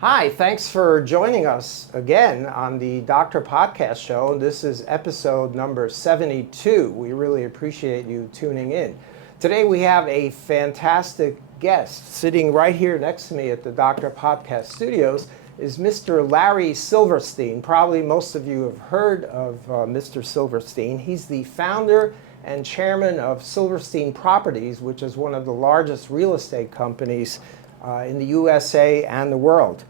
Hi, thanks for joining us again on the Doctor Podcast Show. This is episode number 72. We really appreciate you tuning in. Today we have a fantastic guest. Sitting right here next to me at the Doctor Podcast Studios is Mr. Larry Silverstein. Probably most of you have heard of Mr. Silverstein. He's the founder and chairman of Silverstein Properties, which is one of the largest real estate companies in the USA and the world.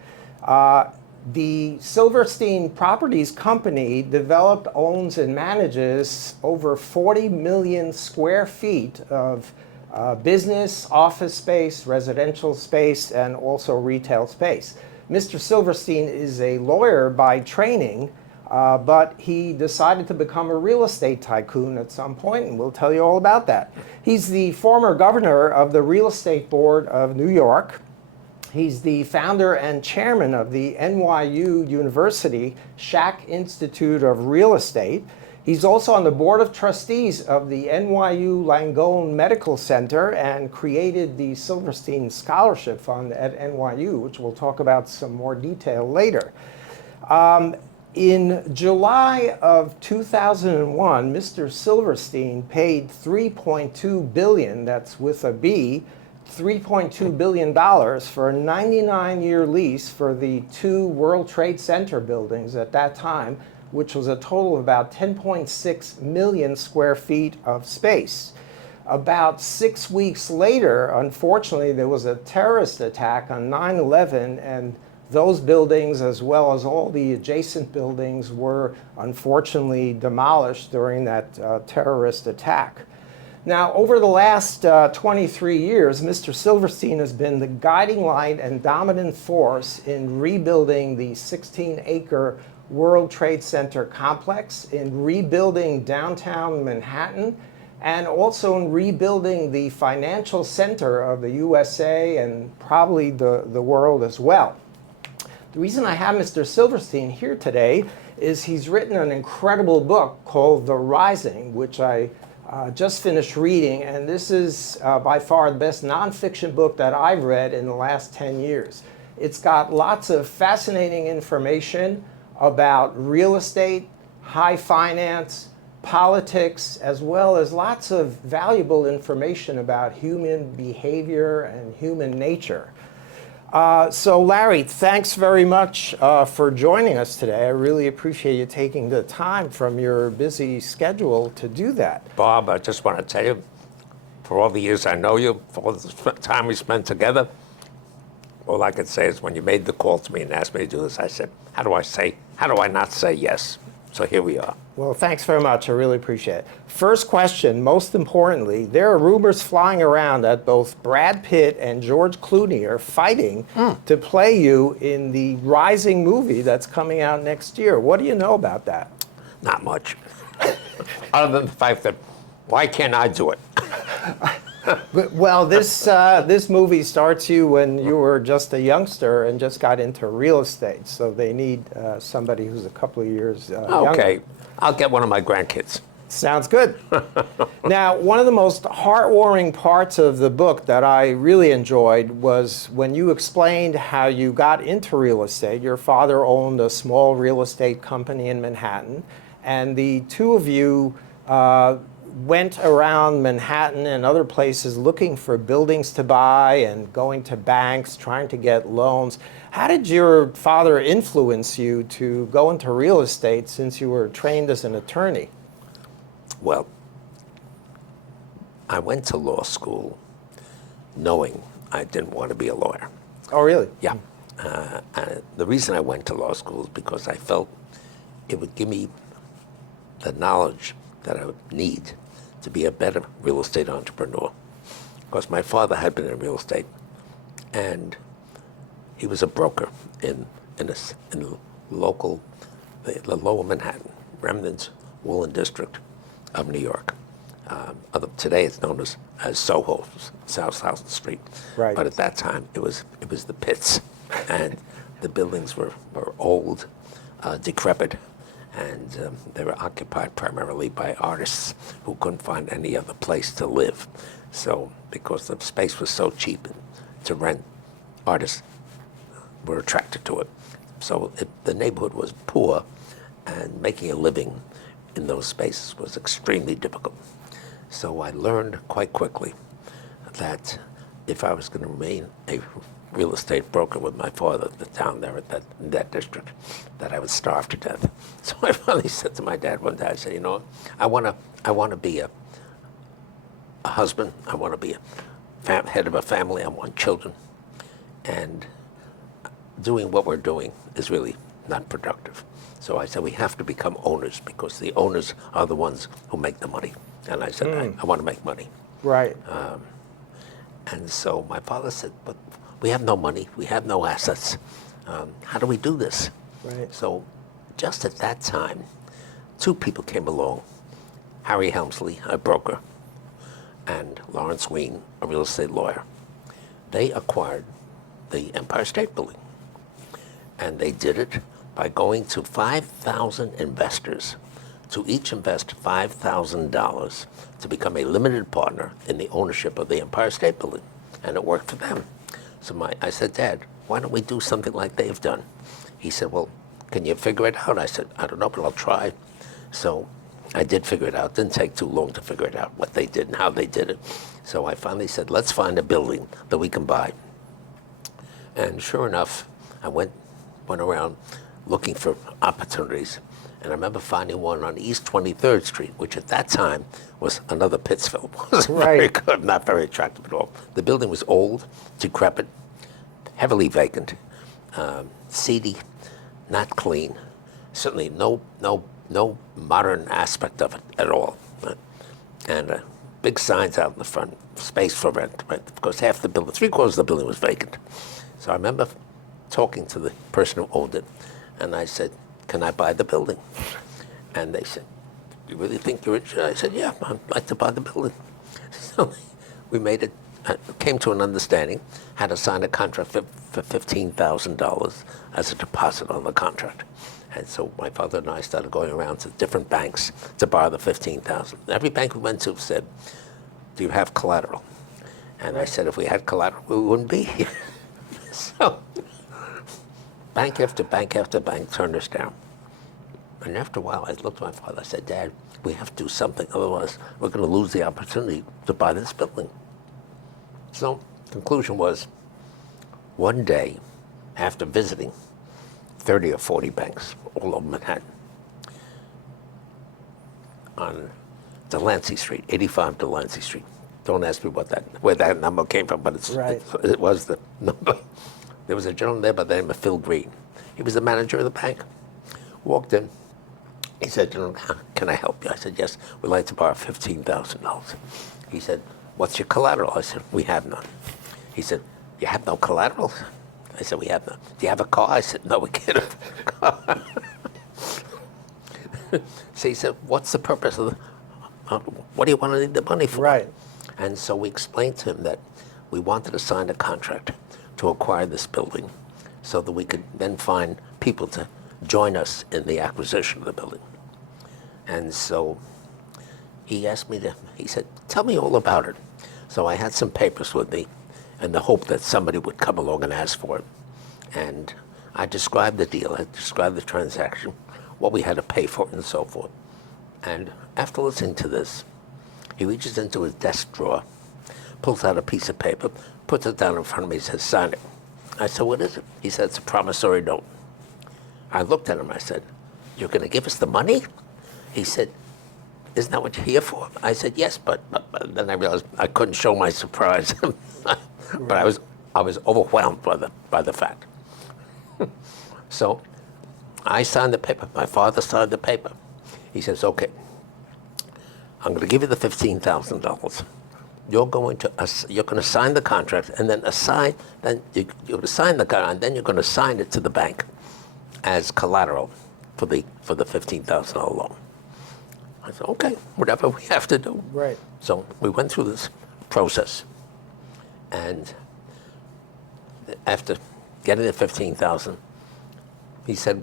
The Silverstein Properties Company developed, owns, and manages over 40 million square feet of business, office space, residential space, and also retail space. Mr. Silverstein is a lawyer by training, but he decided to become a real estate tycoon at some point, and we'll tell you all about that. He's the former governor of the Real Estate Board of New York. He's the founder and chairman of the NYU University Schack Institute of Real Estate. He's also on the board of trustees of the NYU Langone Medical Center and created the Silverstein Scholarship Fund at NYU, which we'll talk about some more detail later. In July of 2001, Mr. Silverstein paid $3.2 billion, that's with a B, $3.2 billion for a 99-year lease for the two World Trade Center buildings at that time, which was a total of about 10.6 million square feet of space. About 6 weeks later, unfortunately, there was a terrorist attack on 9/11, and those buildings, as well as all the adjacent buildings, were unfortunately demolished during that terrorist attack. Now, over the last 23 years, Mr. Silverstein has been the guiding light and dominant force in rebuilding the 16-acre World Trade Center complex, in rebuilding downtown Manhattan, and also in rebuilding the financial center of the USA and probably the world as well. The reason I have Mr. Silverstein here today is he's written an incredible book called The Rising, which I just finished reading, and this is by far the best nonfiction book that I've read in the last 10 years. It's got lots of fascinating information about real estate, high finance, politics, as well as lots of valuable information about human behavior and human nature. So Larry, thanks very much for joining us today. I really appreciate you taking the time from your busy schedule to do that. Bob, I just want to tell you, for all the years I know you, for all the time we spent together, all I could say is when you made the call to me and asked me to do this, I said, how do I not say yes? So here we are. Well, thanks very much. I really appreciate it. First question, most importantly, there are rumors flying around that both Brad Pitt and George Clooney are fighting to play you in the Rising movie that's coming out next year. What do you know about that? Not much. Other than the fact that, why can't I do it? Well, this movie starts you when you were just a youngster and just got into real estate. So they need somebody who's a couple of years younger. Okay, I'll get one of my grandkids. Sounds good. Now, one of the most heartwarming parts of the book that I really enjoyed was when you explained how you got into real estate. Your father owned a small real estate company in Manhattan, and the two of you went around Manhattan and other places looking for buildings to buy and going to banks, trying to get loans. How did your father influence you to go into real estate since you were trained as an attorney? Well, I went to law school knowing I didn't want to be a lawyer. Oh, really? Yeah. The reason I went to law school is because I felt it would give me the knowledge that I would need to be a better real estate entrepreneur. Because my father had been in real estate, and he was a broker in the lower Manhattan, Remnant's Woolen District of New York. Today it's known as Soho, South Street. Right. But at that time it was the pits, and the buildings were old, decrepit, and they were occupied primarily by artists who couldn't find any other place to live. So because the space was so cheap to rent, artists were attracted to it. So the neighborhood was poor, and making a living in those spaces was extremely difficult. So I learned quite quickly that if I was going to remain a real estate broker with my father down there at that district, that I would starve to death. So I finally said to my dad one day, I said, you know, I want to be a husband. I want to be a head of a family. I want children. And doing what we're doing is really not productive. So I said, we have to become owners, because the owners are the ones who make the money. And I said, I want to make money. Right. And so my father said, but we have no money, we have no assets. How do we do this? Right. So just at that time, two people came along, Harry Helmsley, a broker, and Lawrence Ween, a real estate lawyer. They acquired the Empire State Building. And they did it by going to 5,000 investors to each invest $5,000 to become a limited partner in the ownership of the Empire State Building. And it worked for them. So I said, Dad, why don't we do something like they've done? He said, well, can you figure it out? I said, I don't know, but I'll try. So I did figure it out. It didn't take too long to figure it out, what they did and how they did it. So I finally said, let's find a building that we can buy. And sure enough, I went around looking for opportunities. And I remember finding one on East 23rd Street, which at that time was another Pittsville. It wasn't very good, not very attractive at all. The building was old, decrepit, heavily vacant, seedy, not clean. Certainly no modern aspect of it at all. And big signs out in the front, space for rent, right? Because half the building, 3/4 of the building was vacant. So I remember talking to the person who owned it, and I said, can I buy the building? And they said, you really think you're rich? I said, yeah, I'd like to buy the building. So we made it, came to an understanding, had to sign a contract for $15,000 as a deposit on the contract. And so my father and I started going around to different banks to borrow the $15,000. Every bank we went to said, do you have collateral? And I said, if we had collateral, we wouldn't be here. So bank after bank after bank turned us down. And after a while, I looked at my father. I said, Dad, we have to do something. Otherwise, we're going to lose the opportunity to buy this building. So conclusion was, one day, after visiting 30 or 40 banks all over Manhattan, on Delancey Street, 85 Delancey Street. Don't ask me where that number came from, but it was the number. There was a gentleman there by the name of Phil Green. He was the manager of the bank. Walked in. He said, can I help you? I said, yes, we'd like to borrow $15,000. He said, what's your collateral? I said, we have none. He said, you have no collateral? I said, we have none. Do you have a car? I said, no, we can't have a car. So he said, what's the purpose of what do you want to need the money for? Right. And so we explained to him that we wanted to sign a contract to acquire this building so that we could then find people to join us in the acquisition of the building. And so he said, tell me all about it. So I had some papers with me in the hope that somebody would come along and ask for it. And I described the deal, I described the transaction, what we had to pay for it and so forth. And after listening to this, he reaches into his desk drawer, pulls out a piece of paper, puts it down in front of me, says, sign it. I said, what is it? He said, it's a promissory note. I looked at him, I said, you're going to give us the money? He said, isn't that what you're here for? I said, yes, but then I realized I couldn't show my surprise. But I was overwhelmed by the fact. So I signed the paper. My father signed the paper. He says, okay, I'm going to give you the $15,000. You're going to sign the contract, and then you're going to sign the contract, and then you're going to sign it to the bank as collateral for the $15,000 loan. I said, okay, whatever we have to do. Right. So we went through this process, and after getting the $15,000, he said,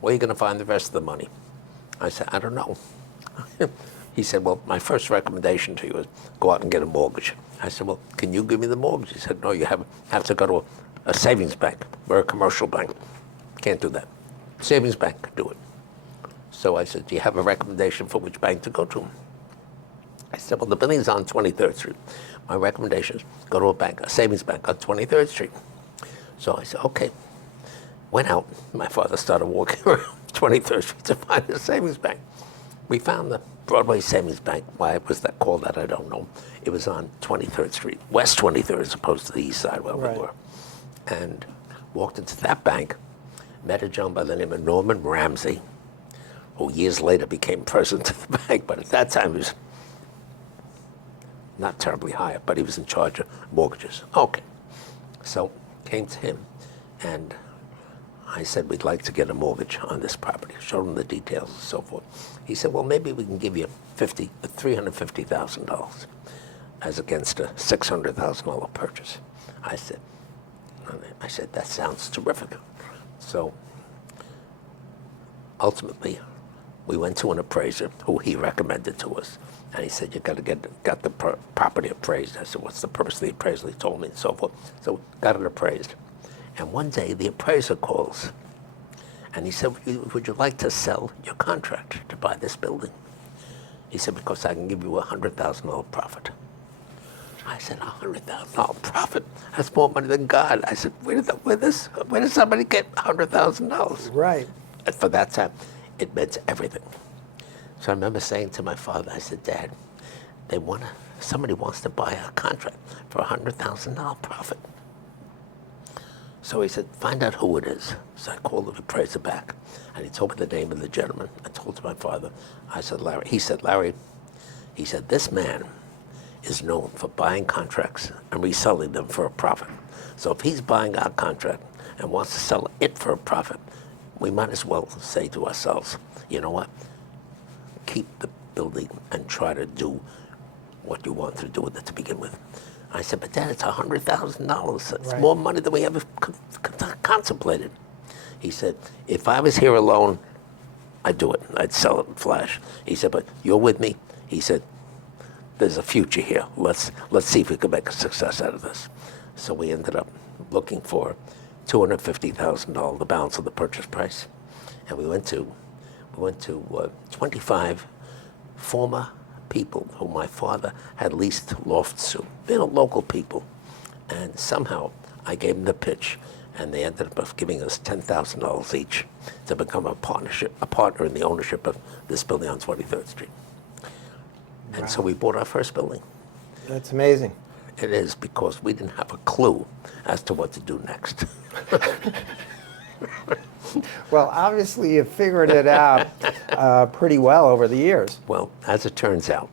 where are you going to find the rest of the money? I said, I don't know. He said, well, my first recommendation to you is go out and get a mortgage. I said, well, can you give me the mortgage? He said, no, you have to go to a savings bank. We're a commercial bank. Can't do that. Savings bank could do it. So I said, do you have a recommendation for which bank to go to? I said, well, the building's on 23rd Street. My recommendation is go to a bank, a savings bank on 23rd Street. So I said, okay. Went out. My father started walking around 23rd Street to find a savings bank. We found the Broadway Savings Bank. Why it was that called that, I don't know. It was on 23rd Street, West 23rd, as opposed to the east side where we were. And walked into that bank, met a gentleman by the name of Norman Ramsey, who years later became president of the bank, but at that time he was not terribly high, but he was in charge of mortgages. Okay. So came to him, and I said, we'd like to get a mortgage on this property. Showed him the details and so forth. He said, well, maybe we can give you $350,000 as against a $600,000 purchase. I said, that sounds terrific. So ultimately, we went to an appraiser who he recommended to us. And he said, you got to get the property appraised. I said, what's the purpose of the appraisal? He told me and so forth. So got it appraised. And one day, the appraiser calls, and he said, would you like to sell your contract to buy this building? He said, because I can give you a $100,000 profit. I said, $100,000 profit? That's more money than God. I said, where did somebody get $100,000? Right. And for that time, it meant everything. So I remember saying to my father, I said, Dad, somebody wants to buy a contract for a $100,000 profit. So he said, find out who it is. So I called the appraiser back, and he told me the name of the gentleman. I told my father, I said, Larry. He said, Larry, this man is known for buying contracts and reselling them for a profit. So if he's buying our contract and wants to sell it for a profit, we might as well say to ourselves, you know what? Keep the building and try to do what you want to do with it to begin with. I said, but Dad, it's $100,000. It's more money than we ever contemplated. He said, if I was here alone, I'd do it. I'd sell it in flash. He said, but you're with me? He said, there's a future here. Let's see if we can make a success out of this. So we ended up looking for $250,000, the balance of the purchase price. And we went to 25 former people who my father had leased lofts to. They were local people. And somehow I gave them the pitch, and they ended up giving us $10,000 each to become a partner in the ownership of this building on 23rd Street. And so we bought our first building. That's amazing. It is, because we didn't have a clue as to what to do next. Well, obviously you figured it out pretty well over the years. Well, as it turns out,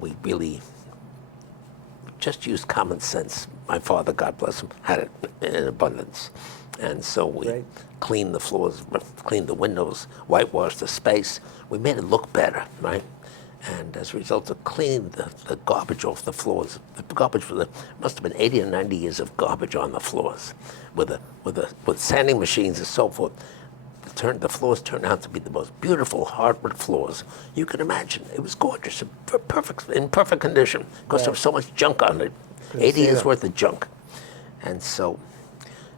we really just used common sense. My father, God bless him, had it in abundance. And so we cleaned the floors, cleaned the windows, whitewashed the space. We made it look better, right? And as a result of cleaning the garbage off the floors, the garbage must have been 80 or 90 years of garbage on the floors, with sanding machines and so forth. The floors turned out to be the most beautiful hardwood floors you could imagine. It was gorgeous, in perfect condition, because there was so much junk on it, 80 years worth of junk. And so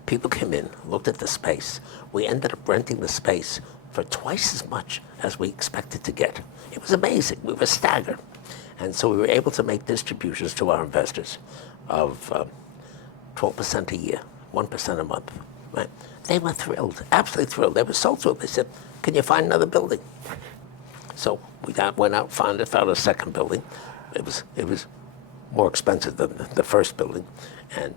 people came in, looked at the space. We ended up renting the space for twice as much as we expected to get. It was amazing. We were staggered. And so we were able to make distributions to our investors of 12% a year, 1% a month. Right? They were thrilled, absolutely thrilled. They were so thrilled. They said, can you find another building? So we went out, found a second building. It was more expensive than the first building,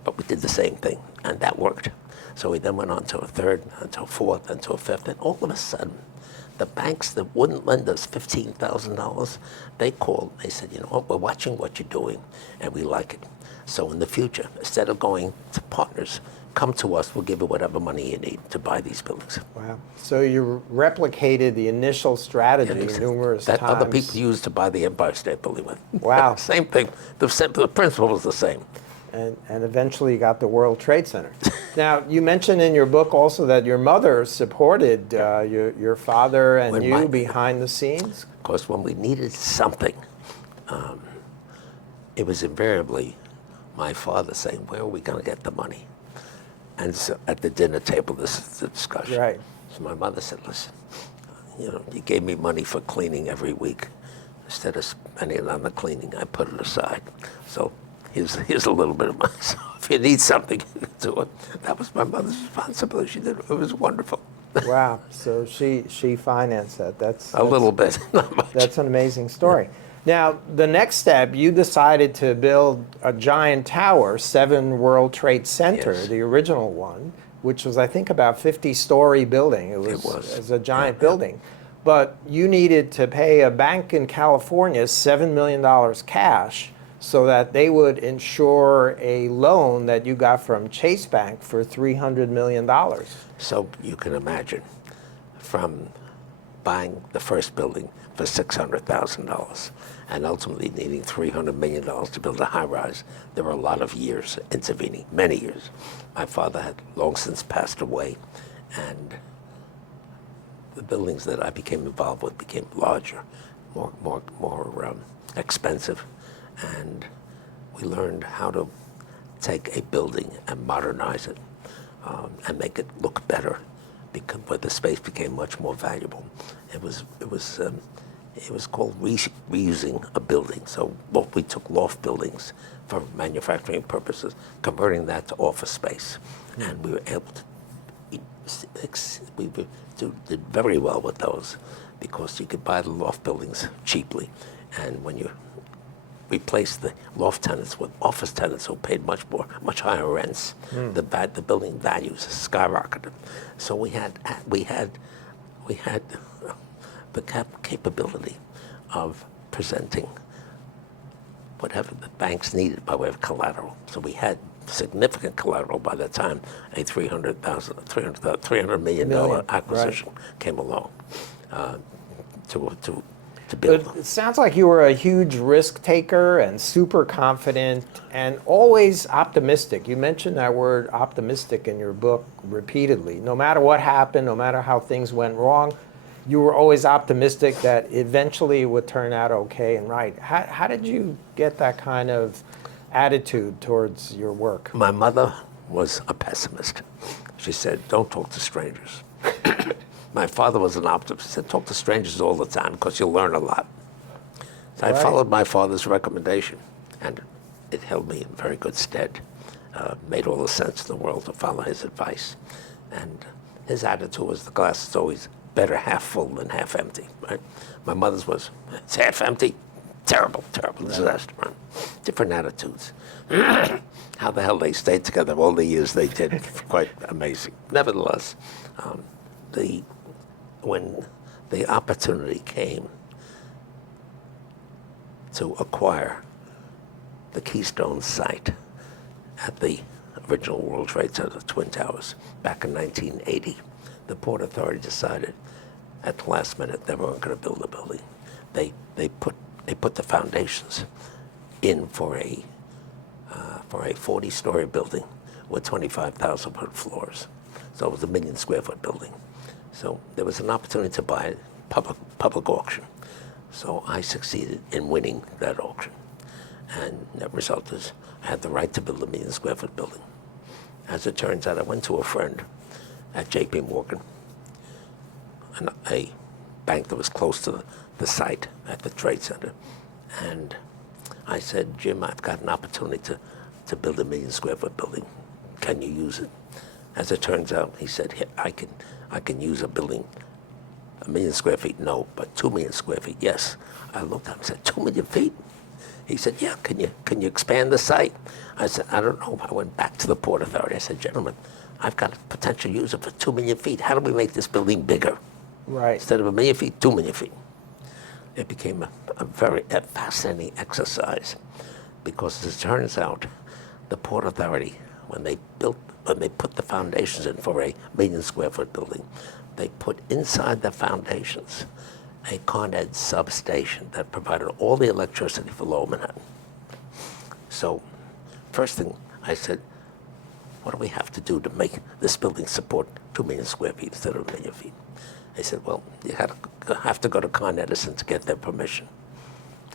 but we did the same thing, and that worked. So we then went on to a third, and to a fourth, and to a fifth, and all of a sudden, the banks that wouldn't lend us $15,000, they called. They said, you know what, we're watching what you're doing, and we like it. So in the future, instead of going to partners, come to us, we'll give you whatever money you need to buy these buildings. Wow. So you replicated the initial strategy numerous times. That other people used to buy the Empire State Building with. Wow. Same thing. The principle was the same. And eventually you got the World Trade Center. Now, you mentioned in your book also that your mother supported your father and you behind the scenes. Of course, when we needed something, it was invariably my father saying, where are we going to get the money? And so at the dinner table, this is the discussion. Right. So my mother said, listen, you gave me money for cleaning every week. Instead of spending it on the cleaning, I put it aside. So here's a little bit of money. So if you need something, you can do it. That was my mother's responsibility. She did it. It was wonderful. Wow. So she financed that. That's A little bit, not much. That's an amazing story. Now, the next step, you decided to build a giant tower, 7 World Trade Center, Yes. the original one, which was, I think, about 50-story building. It was a giant building. But you needed to pay a bank in California $7 million cash so that they would insure a loan that you got from Chase Bank for $300 million. So you can imagine, from buying the first building for $600,000 and ultimately needing $300 million to build a high-rise, there were a lot of years intervening, many years. My father had long since passed away, and the buildings that I became involved with became larger, more expensive, and we learned how to take a building and modernize it and make it look better, but the space became much more valuable. It was called reusing a building. So we took loft buildings for manufacturing purposes, converting that to office space, and we were able to did very well with those because you could buy the loft buildings cheaply, and when you replaced the loft tenants with office tenants who paid much higher rents, the building values skyrocketed. So we had the capability of presenting whatever the banks needed by way of collateral. So we had significant collateral by the time a $300 million acquisition came along to build. But it sounds like you were a huge risk taker and super confident and always optimistic. You mentioned that word optimistic in your book repeatedly. No matter what happened, no matter how things went wrong, you were always optimistic that eventually it would turn out okay and right. How did you get that kind of attitude towards your work? My mother was a pessimist. She said, don't talk to strangers. My father was an optimist. He said, talk to strangers all the time because you'll learn a lot. So I followed my father's recommendation, and it held me in very good stead. Made all the sense in the world to follow his advice. And his attitude was the glass is always better half full than half empty. Right? My mother's was, it's half empty. Terrible disaster. Right? Different attitudes. How the hell they stayed together all the years they did, quite amazing. Nevertheless, when the opportunity came to acquire the Keystone site at the original World Trade Center, Twin Towers, back in 1980, the Port Authority decided at the last minute they weren't going to build the building. They put the foundations in for a 40-story building with 25,000-foot floors. So it was a 1 million square foot building. So there was an opportunity to buy it, public auction. So I succeeded in winning that auction. And the result is I had the right to build a 1 million square foot building. As it turns out, I went to a friend at J.P. Morgan, a bank that was close to the site at the Trade Center. And I said, Jim, I've got an opportunity to build a 1 million square foot building. Can you use it? As it turns out, he said, I can use a building, 1 million square feet, no, but 2 million square feet, yes. I looked at him and said, 2 million feet? He said, yeah, can you expand the site? I said, I don't know. I went back to the Port Authority. I said, gentlemen, I've got a potential user for 2 million feet. How do we make this building bigger? Right. Instead of 1 million feet, 2 million feet. It became a very fascinating exercise because, as it turns out, the Port Authority, when they put the foundations in for a 1 million square foot building, they put inside the foundations a Con Ed substation that provided all the electricity for Lower Manhattan. So, first thing I said, what do we have to do to make this building support 2 million square feet instead of 1 million feet? They said, well, you have to go to Con Edison to get their permission.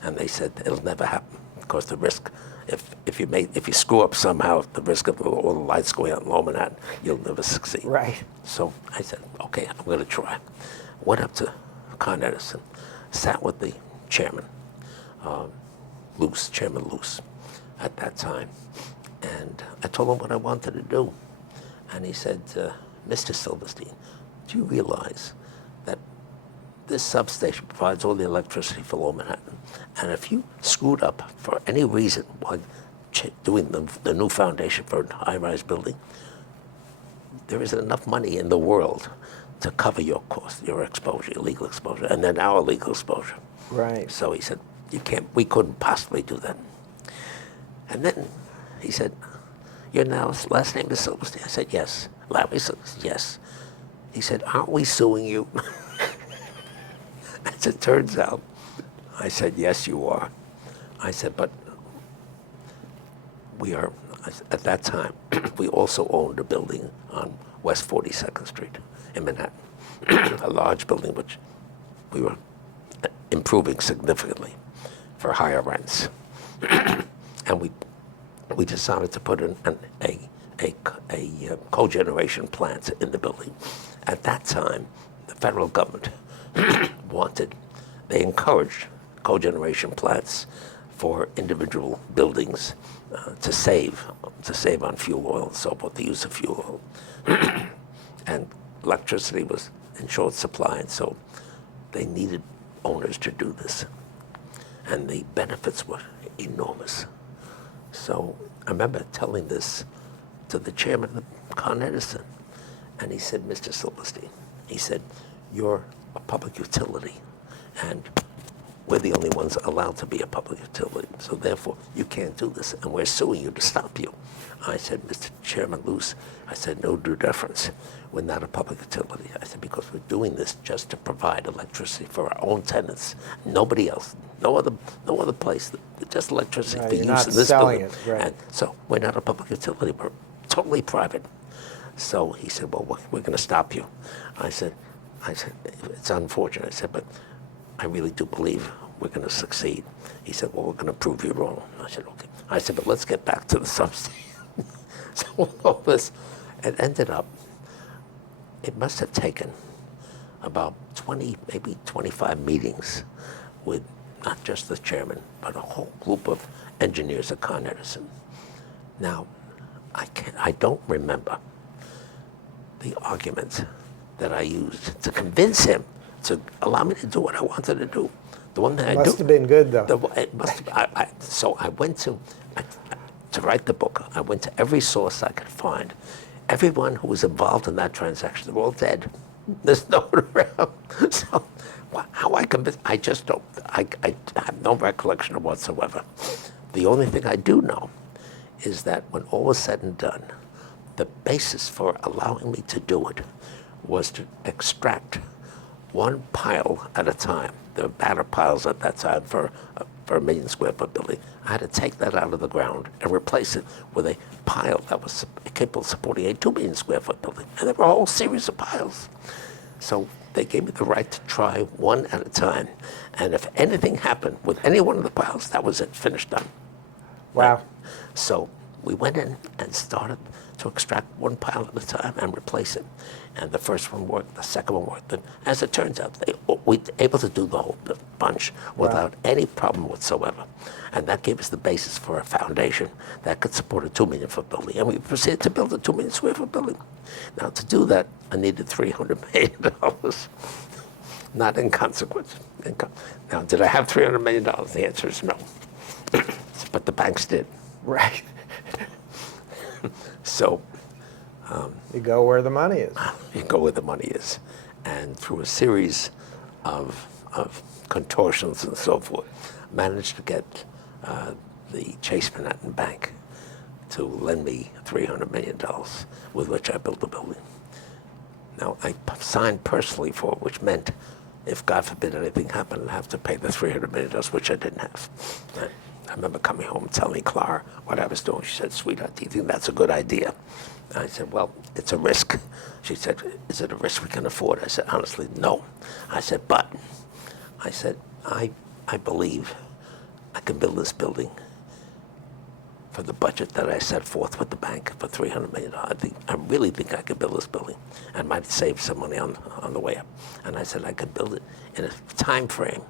And they said, it'll never happen because the risk if you screw up somehow, the risk of all the lights going out in Lower Manhattan, you'll never succeed. Right. So I said, okay, I'm going to try. Went up to Con Edison, sat with the chairman, Chairman Luce, at that time, and I told him what I wanted to do. And he said, Mr. Silverstein, do you realize that this substation provides all the electricity for Lower Manhattan? And if you screwed up for any reason while doing the new foundation for a high-rise building, there isn't enough money in the world to cover your cost, your exposure, your legal exposure, and then our legal exposure. Right. So he said, we couldn't possibly do that. And then he said, your last name is Silverstein? I said, yes. Larry Silverstein, yes. He said, aren't we suing you? As it turns out, I said, yes, you are. I said, but we are, at that time, we also owned a building on West 42nd Street in Manhattan, a large building which we were improving significantly for higher rents. And we decided to put in a cogeneration plant in the building. At that time, the federal government they encouraged cogeneration plants for individual buildings to save on fuel oil and so forth, the use of fuel oil. And electricity was in short supply, and so they needed owners to do this. And the benefits were enormous. So I remember telling this to the chairman of the Con Edison, and he said, Mr. Silverstein, he said, you're a public utility, and we're the only ones allowed to be a public utility, so therefore you can't do this, and we're suing you to stop you. I said, Mr. Chairman Luce, I said, no due deference. We're not a public utility. I said, because we're doing this just to provide electricity for our own tenants, nobody else, no other place, just electricity Right, for you're use not in this selling building. it, right. And so we're not a public utility, we're totally private. So he said, well, we're going to stop you. I said, it's unfortunate. I said, but I really do believe we're going to succeed. He said, well, we're going to prove you wrong. I said, okay. I said, but let's get back to the substation. So all this, it ended up, it must have taken about 20, maybe 25 meetings with not just the chairman, but a whole group of engineers at Con Edison. Now, I don't remember the argument that I used to convince him to allow me to do what I wanted to do. The one that I do. Must have been good, though. It must have, so I went to write the book, I went to every source I could find. Everyone who was involved in that transaction, they're all dead. There's no one around. So how I convinced, I just don't, I have no recollection of whatsoever. The only thing I do know is that when all was said and done, the basis for allowing me to do it was to extract one pile at a time. There were batter piles at that time for a 1 million square foot building. I had to take that out of the ground and replace it with a pile that was capable of supporting a 2 million square foot building. And there were a whole series of piles. So they gave me the right to try one at a time. And if anything happened with any one of the piles, that was it, finished, done. Wow. Right? So we went in and started to extract one pile at a time and replace it. And the first one worked, the second one worked. And as it turns out, we were able to do the whole bunch without any problem whatsoever. And that gave us the basis for a foundation that could support a 2 million foot building. And we proceeded to build a 2 million square foot building. Now, to do that, I needed $300 million. Not inconsequence. Now, did I have $300 million? The answer is no. But the banks did. Right. So you go where the money is. you go where the money is. And through a series of contortions and so forth, managed to get the Chase Manhattan Bank to lend me $300 million, with which I built the building. Now, I signed personally for it, which meant if, God forbid, anything happened, I'd have to pay the $300 million, which I didn't have. And I remember coming home and telling Clara what I was doing. She said, sweetheart, do you think that's a good idea? I said, well, it's a risk. She said, is it a risk we can afford? I said, honestly, no. I said, but, I said, I believe I can build this building for the budget that I set forth with the bank for $300 million. I really think I could build this building and might save some money on the way up. And I said I could build it in a time frame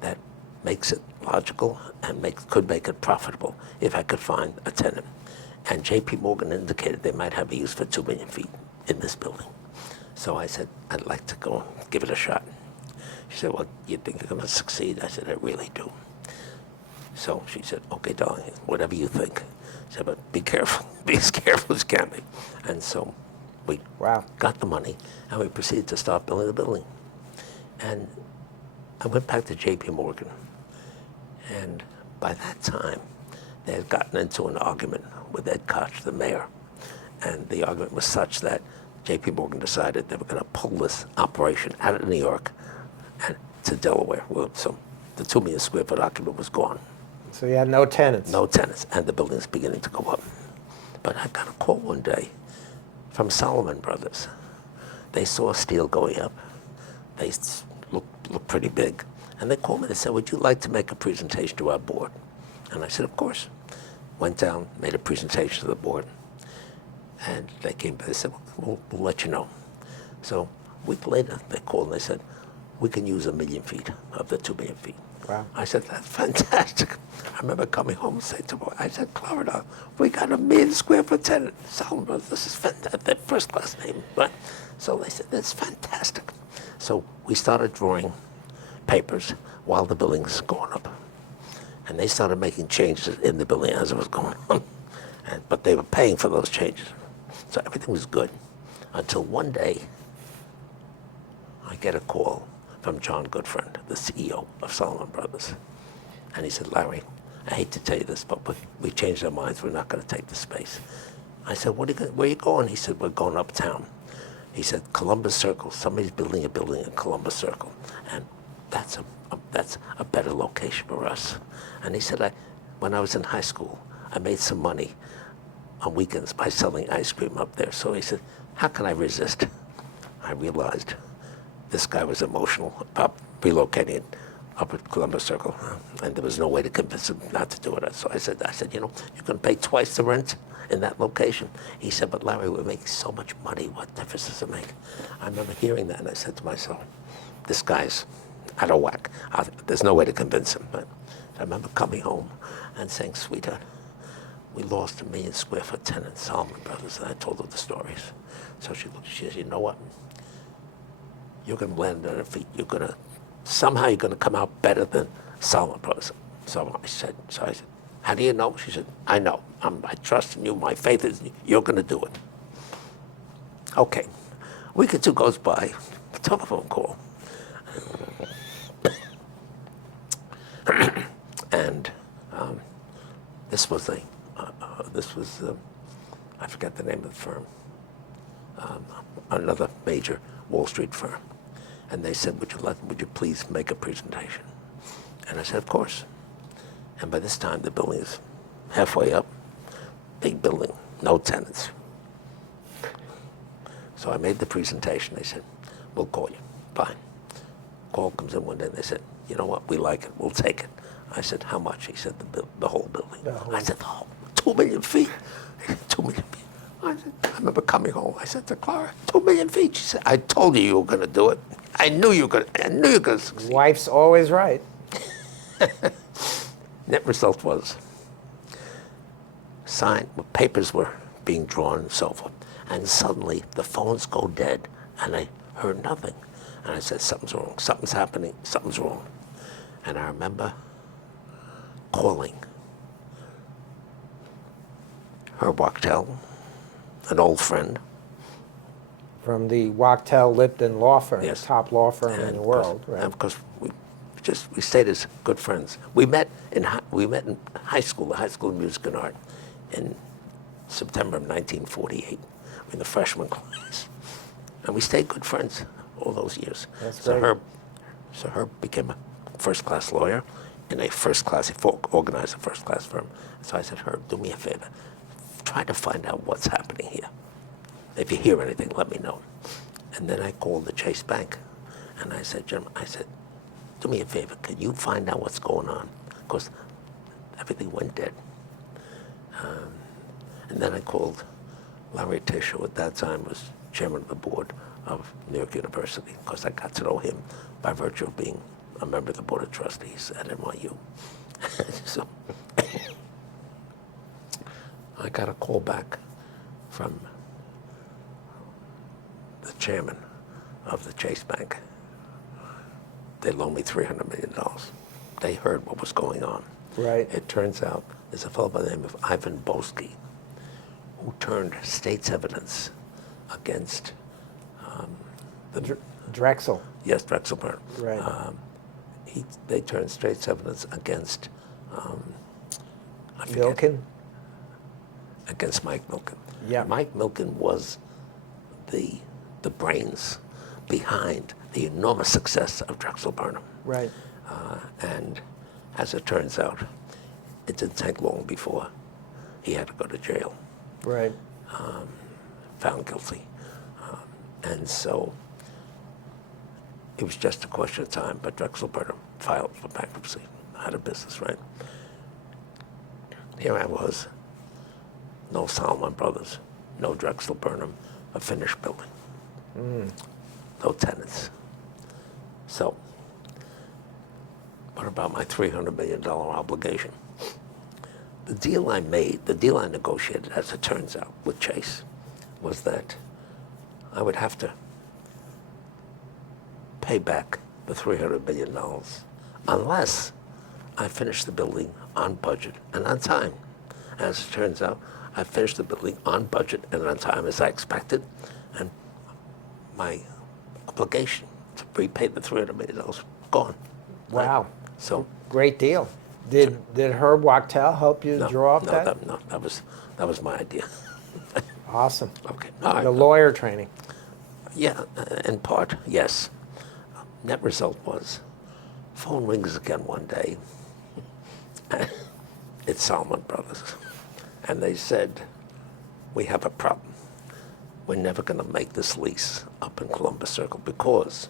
that makes it logical and could make it profitable if I could find a tenant. And J.P. Morgan indicated they might have a use for 2 million feet in this building. So I said, I'd like to go and give it a shot. She said, well, you think you're going to succeed? I said, I really do. So she said, okay, darling, whatever you think. She said, but be careful, be as careful as can be. And so we got the money, and we proceeded to start building the building. And I went back to J.P. Morgan, and by that time, they had gotten into an argument with Ed Koch, the mayor. And the argument was such that J.P. Morgan decided they were going to pull this operation out of New York and to Delaware. Well, so the 2 million square foot occupant was gone. So you had no tenants? No tenants, and the building's beginning to go up. But I got a call one day from Solomon Brothers. They saw steel going up. They looked pretty big. And they called me, they said, would you like to make a presentation to our board? And I said, of course. Went down, made a presentation to the board. And they came back, they said, we'll let you know. So a week later, they called and they said, we can use 1 million feet of the 2 million feet. Wow. I said, that's fantastic. I remember coming home and saying to her, I said, Florida, we got 1 million square foot tenant. Solomon Brothers, this is fantastic. Their first class name, right? So they said, that's fantastic. So we started drawing papers while the building's going up. And they started making changes in the building as it was going on. But they were paying for those changes. So everything was good. Until one day, I get a call from John Goodfriend, the CEO of Solomon Brothers. And he said, Larry, I hate to tell you this, but we changed our minds. We're not going to take the space. I said, where are you going? He said, we're going uptown. He said, Columbus Circle. Somebody's building a building in Columbus Circle. And that's a better location for us. And he said, when I was in high school, I made some money on weekends by selling ice cream up there. So he said, how can I resist? I realized this guy was emotional about relocating up at Columbus Circle, and there was no way to convince him not to do it. So I said, you know, you can pay twice the rent in that location. He said, but Larry, we're making so much money. What difference does it make? I remember hearing that, and I said to myself, this guy's out of whack. There's no way to convince him. But I remember coming home and saying, sweetheart, we lost 1 million square foot tenant, Solomon Brothers, and I told her the stories. So she said, you know what? You're going to land on your feet. Somehow you're going to come out better than Solomon Brothers. So I said, how do you know? She said, I know. I trust in you. My faith is you're going to do it. Okay. A week or two goes by. Telephone call. And this was I forget the name of the firm, another major Wall Street firm. And they said, would you please make a presentation? And I said, of course. And by this time, the building is halfway up, big building, no tenants. So I made the presentation. They said, we'll call you. Fine. Call comes in one day, and they said, you know what, we like it, we'll take it. I said, how much? He said, the whole building. I said, the whole 2 million feet. He said, 2 million feet. I remember coming home. I said to Clara, 2 million feet. She said, I told you were going to do it. I knew you were going to succeed. Wife's always right. Net result was papers were being drawn and so forth. And suddenly the phones go dead and I heard nothing. And I said, something's wrong, something's happening, something's wrong. And I remember calling Herb Wachtel, an old friend. From the Wachtel Lipton law firm, Yes. top law firm in the world, right? And of course, we stayed as good friends. We met in high school, the High School of Music and Art, in September of 1948, in the freshman class. And we stayed good friends all those years. That's so great. Herb became a first-class lawyer in a first-class, he organized a first-class firm. So I said, Herb, do me a favor. Try to find out what's happening here. If you hear anything, let me know. And then I called the Chase Bank, and I said, Jim, do me a favor, can you find out what's going on? Because everything went dead. And then I called Larry Tisch, who at that time was chairman of the board of New York University, because I got to know him by virtue of being a member of the board of trustees at NYU. So I got a call back from the chairman of the Chase Bank. They loaned me $300 million. They heard what was going on. Right. It turns out there's a fellow by the name of Ivan Boesky who turned state's evidence against Drexel. Yes, Drexel Burnham. Right. They turned state's evidence against Milken. Against Mike Milken. Yeah. Mike Milken was the brains behind the enormous success of Drexel Burnham. Right. And as it turns out, it didn't take long before he had to go to jail, Right. found guilty. And so it was just a question of time, but Drexel Burnham filed for bankruptcy, out of business, right? Here I was, no Salomon Brothers, no Drexel Burnham, a finished building, no tenants. So, what about my $300 million obligation? The deal I made, the deal I negotiated, as it turns out, with Chase, was that I would have to pay back the $300 million unless I finished the building on budget and on time. As it turns out, I finished the building on budget and on time as I expected, and my obligation to repay the $300 million gone. Wow. Right? So Great deal. Did Herb Wachtel help you draw up that? That was my idea. Awesome. Okay. The lawyer training. Yeah, in part, yes. Net result was, phone rings again one day. It's Salomon Brothers. And they said, we have a problem. We're never going to make this lease up in Columbus Circle because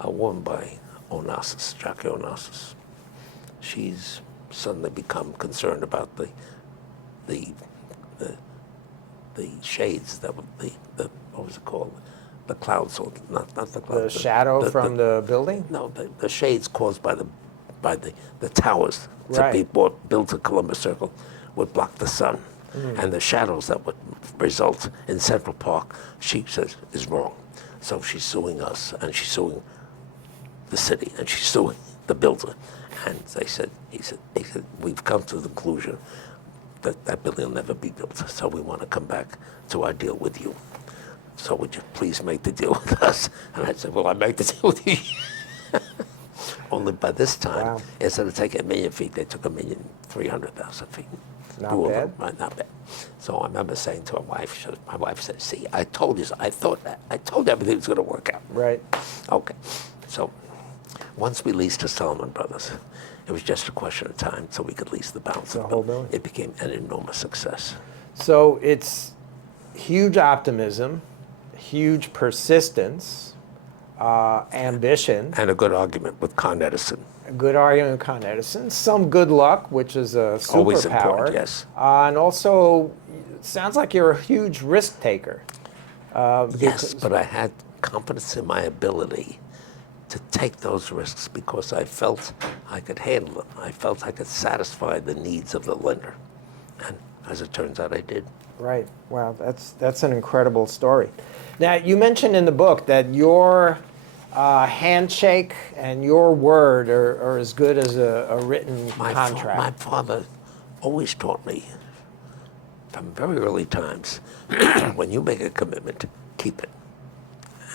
a woman by Onassis, Jackie Onassis, she's suddenly become concerned about the shades that would what was it called? The clouds, not the clouds. The shadow from the building? No, the shades caused by the towers Right. to be built to Columbus Circle would block the sun. And the shadows that would result in Central Park, she says, is wrong. So she's suing us, and she's suing the city, and she's suing the builder. And he said, we've come to the conclusion that that building will never be built. So we want to come back to our deal with you. So would you please make the deal with us? And I said, well, I make the deal with you. Only by this time, Wow. instead of taking 1 million feet, they took 1,300,000 feet. Not bad. Right, not bad. So I remember saying to my wife said, see, I told you, I told you everything was going to work out. Right. Okay. So once we leased to Salomon Brothers, it was just a question of time till we could lease the balance of the whole building. building. It became an enormous success. So it's huge optimism, huge persistence, ambition, And a good argument with Con Edison. a good argument with Con Edison, some good luck, which is a Always superpower. important, yes. And also, it sounds like you're a huge risk taker. Yes, but I had confidence in my ability to take those risks because I felt I could handle them. I felt I could satisfy the needs of the lender. And as it turns out, I did. Right. Wow, that's an incredible story. Now, you mentioned in the book that your handshake and your word are as good as a written contract. My father always taught me from very early times, when you make a commitment, keep it.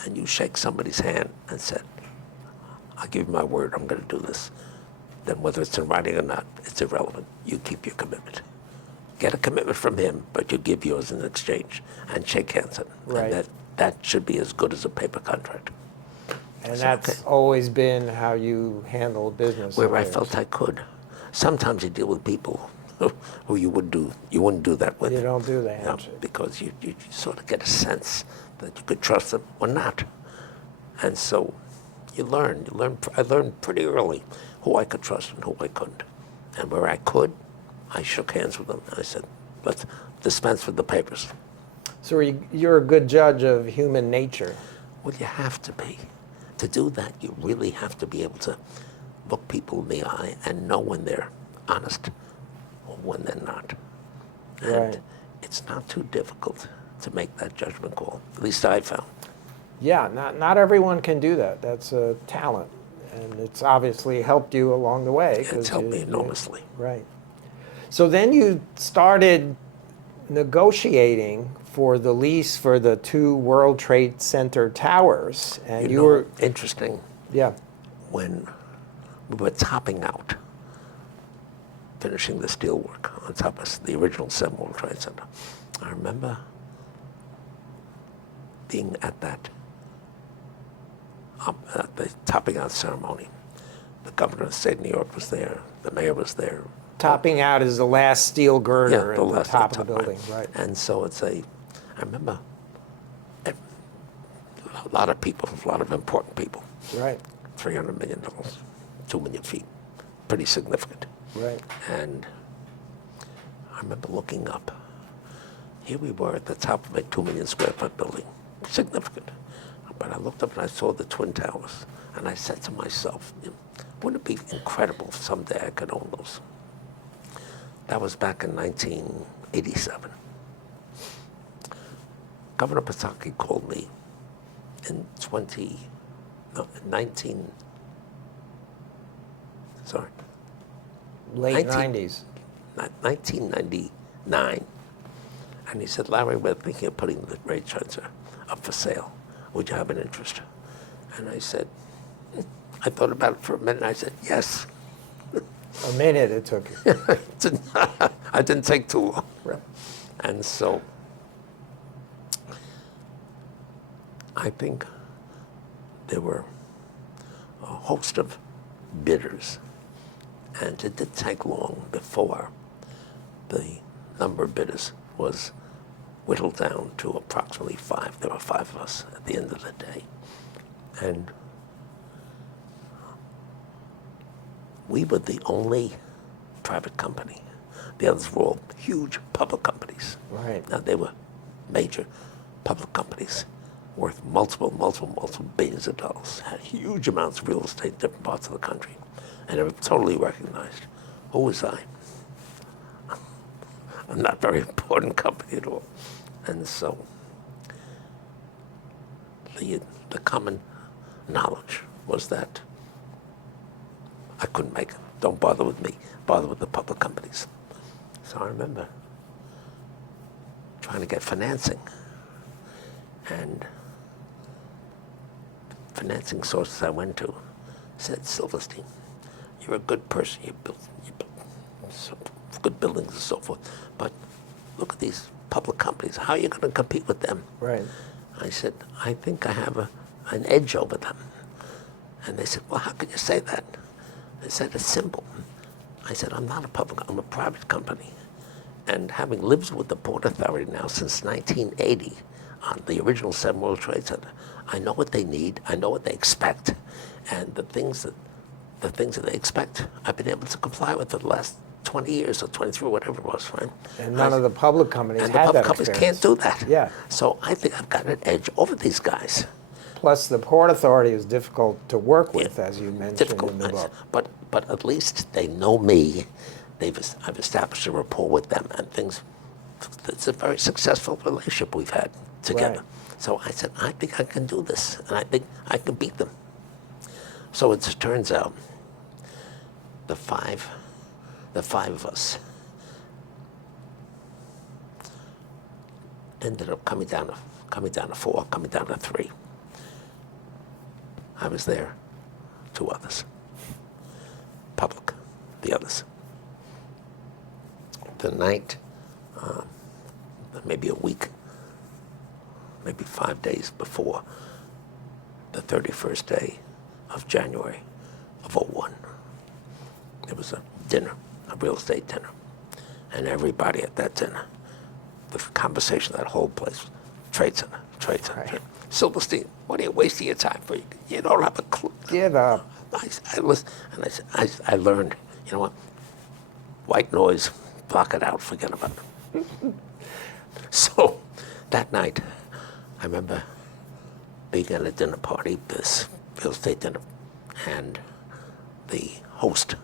And you shake somebody's hand and said, I'll give you my word, I'm going to do this. Then whether it's in writing or not, it's irrelevant. You keep your commitment. Get a commitment from him, but you give yours in exchange and shake hands. Right. And that should be as good as a paper contract. And So, that's okay. always been how you handle business. Where I lawyers. felt I could. Sometimes you deal with people who you wouldn't do that with. You don't do the You know, handshake. because you sort of get a sense that you could trust them or not. And so you learn. I learned pretty early who I could trust and who I couldn't. And where I could, I shook hands with them. And I said, let's dispense with the papers. So you're a good judge of human nature. Well, you have to be. To do that, you really have to be able to look people in the eye and know when they're honest or when they're not. And Right. it's not too difficult to make that judgment call. At least I found. Yeah, not everyone can do that. That's a talent, and it's obviously helped you along the way. It's helped me enormously. Right. So then you started negotiating for the lease for the 2 World Trade Center towers, and you were interesting. yeah. When we were topping out, finishing the steel work on top of the original 7 World Trade Center, I remember being at the topping out ceremony. The governor of the state of New York was there. The mayor was there. Topping out is the last steel girder at the last top of top, the building, right? And so I remember a lot of people, a lot of important people. Right, $300 million, 2 million feet, pretty significant. right. And I remember looking up. Here we were at the top of a 2 million square foot building, significant. But I looked up and I saw the Twin Towers, and I said to myself, wouldn't it be incredible if someday I could own those? That was back in 1987. Governor Pataki called me in 19, sorry, Late 19 90s. 1999. And he said, Larry, we're thinking of putting the Trade Center up for sale. Would you have an interest? And I said, I thought about it for a minute. I said, yes. A minute it took you. I didn't take too long. Right. And so I think there were a host of bidders, and it didn't take long before the number of bidders was whittled down to approximately 5. There were 5 of us at the end of the day. And we were the only private company. The others were all huge public companies. Right. Now, they were major public companies worth multiple billions of dollars, had huge amounts of real estate in different parts of the country, and they were totally recognized. Who was I? I'm not a very important company at all. And so the common knowledge was that I couldn't make it. Don't bother with me. Bother with the public companies. So I remember trying to get financing. And financing sources I went to said, Silverstein, you're a good person. You built some good buildings and so forth. But look at these public companies. How are you going to compete with them? Right. I said, I think I have an edge over them. And they said, well, how could you say that? I said, it's simple. I said, I'm not a public, I'm a private company. And having lived with the Port Authority now since 1980 on the original 7 World Trade Center, I know what they need, I know what they expect, and the things that they expect, I've been able to comply with for the last 20 years or 23, whatever it was, right? And none of the public companies and had the public that companies experience. can't do that. Yeah. So I think I've got an edge over these guys. Plus, the Port Authority is difficult to work with, as you mentioned in the book. But at least they know me. I've established a rapport with them, and things. It's a very successful relationship we've had together. Right. So I said, I think I can do this, and I think I can beat them. So it turns out, the five of us ended up coming down to 4, coming down to 3. I was there, 2 others. Public, the others. The night, maybe a week, maybe 5 days before the 31st day of January of '01, there was a dinner, a real estate dinner. And everybody at that dinner, the conversation, that whole place, Trade Center. Right. Silverstein, what are you wasting your time for? You don't have a clue. Give up. I listened, and I learned, you know what? White noise, block it out, forget about it. So that night, I remember being at a dinner party, this real estate dinner, and the host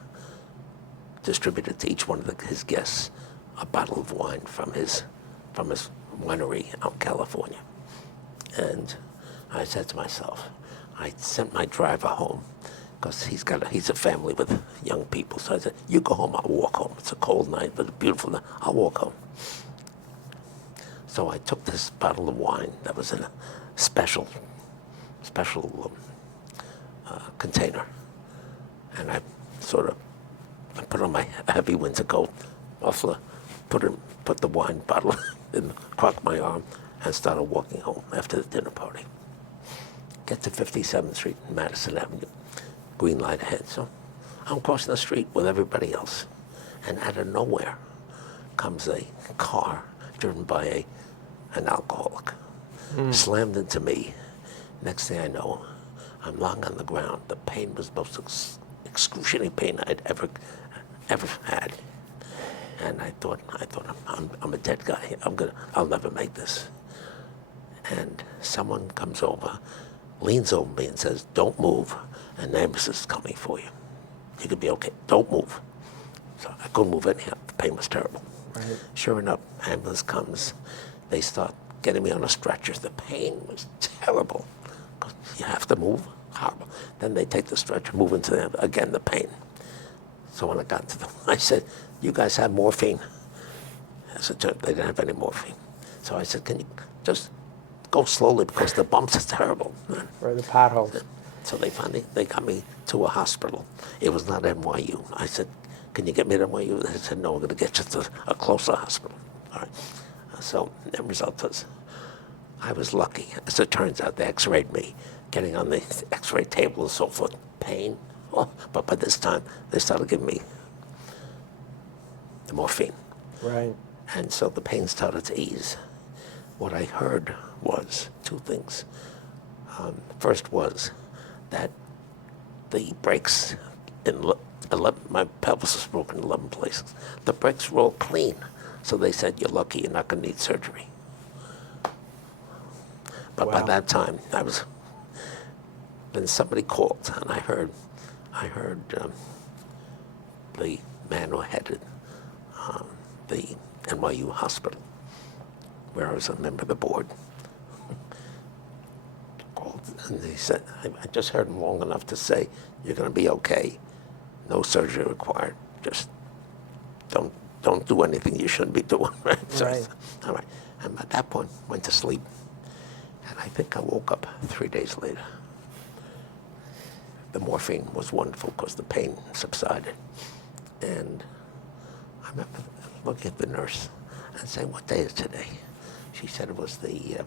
distributed to each one of his guests a bottle of wine from his winery out in California. And I said to myself, I sent my driver home because he's a family with young people. So I said, you go home, I'll walk home. It's a cold night, but a beautiful night. I'll walk home. So I took this bottle of wine that was in a special container, and I put on my heavy winter coat, muffler, put the wine bottle in, crocked my arm, and started walking home after the dinner party. Get to 57th Street, Madison Avenue, green light ahead. So I'm crossing the street with everybody else, and out of nowhere comes a car driven by an alcoholic, slammed into me. Next thing I know, I'm lying on the ground. The pain was the most excruciating pain I'd ever had. And I thought I'm a dead guy. I'll never make this. And someone comes over, leans over me and says, don't move, an ambulance is coming for you. You could be okay, don't move. So I couldn't move anyhow, the pain was terrible. Right. Sure enough, ambulance comes, they start getting me on a stretcher. The pain was terrible. You have to move, horrible. Then they take the stretcher, move into them, again the pain. So when I got to them, I said, you guys have morphine? I said, they didn't have any morphine. So I said, can you just go slowly because the bumps are terrible. Or the potholes. So they got me to a hospital. It was not NYU. I said, can you get me to NYU? They said, no, we're going to get you to a closer hospital. All right. So the result was, I was lucky. As it turns out, they x-rayed me, getting on the x-ray table and so forth. Pain. Oh, but by this time, they started giving me the morphine. Right. And so the pain started to ease. What I heard was two things. First was that the brakes in 11, my pelvis was broken in 11 places. The brakes were all clean. So they said, you're lucky, you're not going to need surgery. But Wow. by that time, then somebody called, and I heard the man who headed the NYU hospital, where I was a member of the board, called, and he said, I just heard him long enough to say, you're going to be okay, no surgery required, just don't do anything you shouldn't be doing. Right? So, Right. all right. And at that point, went to sleep. And I think I woke up 3 days later. The morphine was wonderful because the pain subsided. And I remember looking at the nurse and saying, what day is today? She said it was the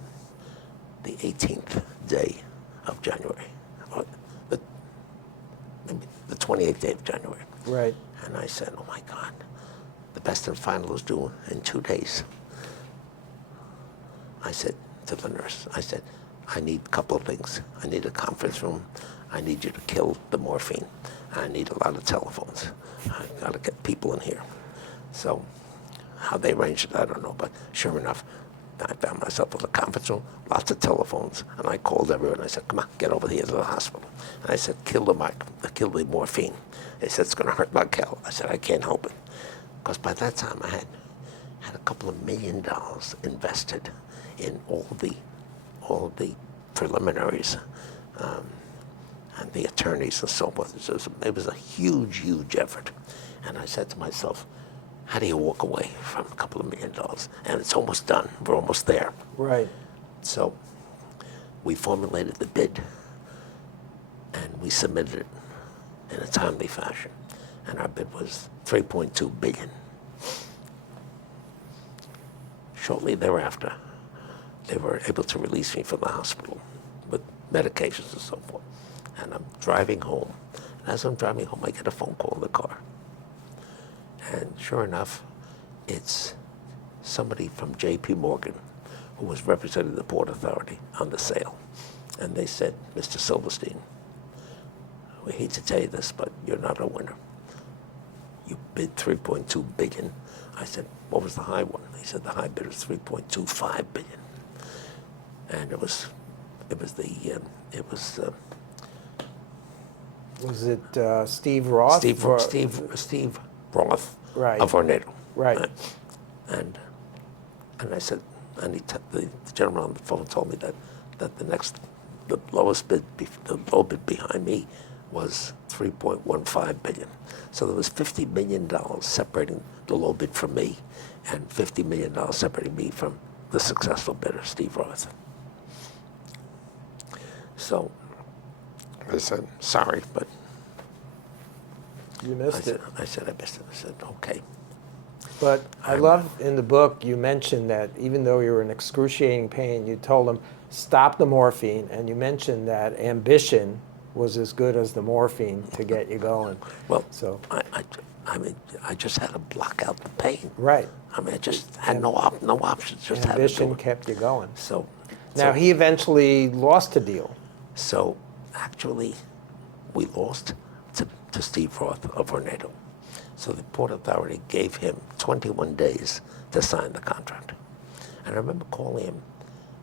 18th day of January, or maybe the 28th day of January. Right. And I said, oh my God, the best and final is due in 2 days. I said to the nurse, I said, I need a couple of things. I need a conference room. I need you to kill the morphine. I need a lot of telephones. I got to get people in here. So how they arranged it, I don't know. But sure enough, I found myself with a conference room, lots of telephones, and I called everyone. I said, come on, get over here to the hospital. And I said, kill the morphine. They said, it's going to hurt like hell. I said, I can't help it. Because by that time, I had a couple of $1 million invested in all the preliminaries and the attorneys and so forth. It was a huge, huge effort. And I said to myself, how do you walk away from a couple of $1 million? And it's almost done. We're almost there. Right. So we formulated the bid, and we submitted it in a timely fashion. And our bid was $3.2 billion. Shortly thereafter, they were able to release me from the hospital with medications and so forth. And I'm driving home. And as I'm driving home, I get a phone call in the car. And sure enough, it's somebody from J.P. Morgan, who was representing the Port Authority on the sale. And they said, Mr. Silverstein, we hate to tell you this, but you're not a winner. you bid 3.2 billion. I said, what was the high one? He said, the high bid was 3.25 billion. And it was Was it Steve Roth? Steve Roth Right. of Ornado. Right. And I said, and the gentleman on the phone told me that the lowest bid, the low bid behind me was 3.15 billion. So there was $50 million separating the low bid from me, and $50 million separating me from the successful bidder, Steve Roth. So I said, sorry, but You missed it. I said, I missed it. I said, okay. But I love in the book you mentioned that even though you were in excruciating pain, you told them, stop the morphine, and you mentioned that ambition was as good as the morphine to get you going. Well, so I mean, I just had to block out the pain. right. I mean, I just had no options. Just Ambition had to do it. kept you going. Now he eventually lost a deal. So actually, we lost to Steve Roth of Ornado. So the Port Authority gave him 21 days to sign the contract. And I remember calling him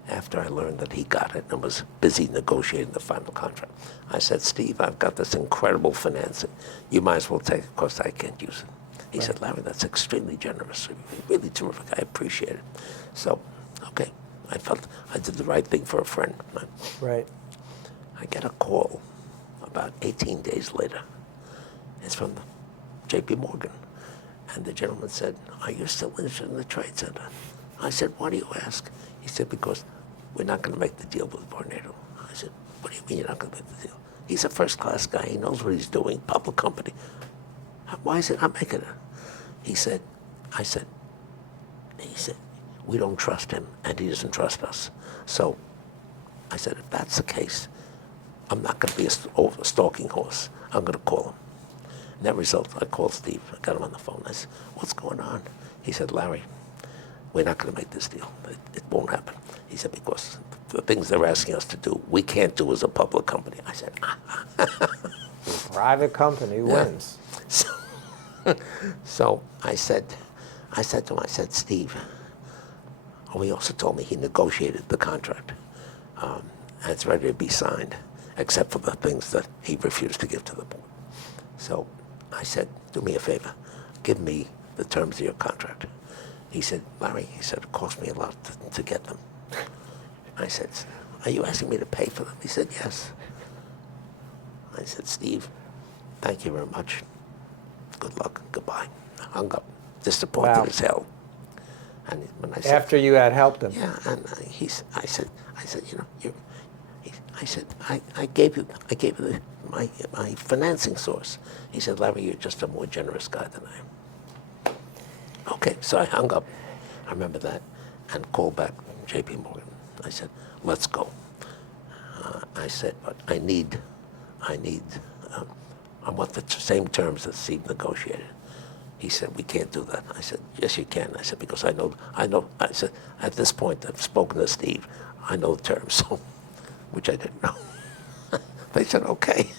after I learned that he got it and was busy negotiating the final contract. I said, Steve, I've got this incredible financing. You might as well take it. Of course, I can't use it. He said, Larry, that's extremely generous. Really terrific. I appreciate it. So, okay. I felt I did the right thing for a friend. Right. I get a call about 18 days later. It's from J.P. Morgan. And the gentleman said, are you still interested in the Trade Center? I said, why do you ask? He said, because we're not going to make the deal with Ornado. I said, what do you mean you're not going to make the deal? He's a first-class guy. He knows what he's doing, public company. Why is it not making it? He said, we don't trust him, and he doesn't trust us. So I said, if that's the case, I'm not going to be a stalking horse. I'm going to call him. Net result, I called Steve. I got him on the phone. I said, what's going on? He said, Larry, we're not going to make this deal. It won't happen. He said, because the things they're asking us to do, we can't do as a public company. I said, Private company wins. So I said to him, Steve, he also told me he negotiated the contract. And it's ready to be signed, except for the things that he refused to give to the board. So I said, do me a favor, give me the terms of your contract. He said, Larry, it cost me a lot to get them. I said, are you asking me to pay for them? He said, yes. I said, Steve, thank you very much. Good luck, goodbye. I hung up, disappointed as hell. And when I said, after you had helped him. Yeah, and I said, I gave you my financing source. He said, Larry, you're just a more generous guy than I am. Okay, so I hung up. I remember that, and called back J.P. Morgan. I said, let's go. I said, but I want the same terms that Steve negotiated. He said, we can't do that. I said, yes, you can. I said, because I know. I said, at this point, I've spoken to Steve. I know the terms, so, which I didn't know. They said, okay.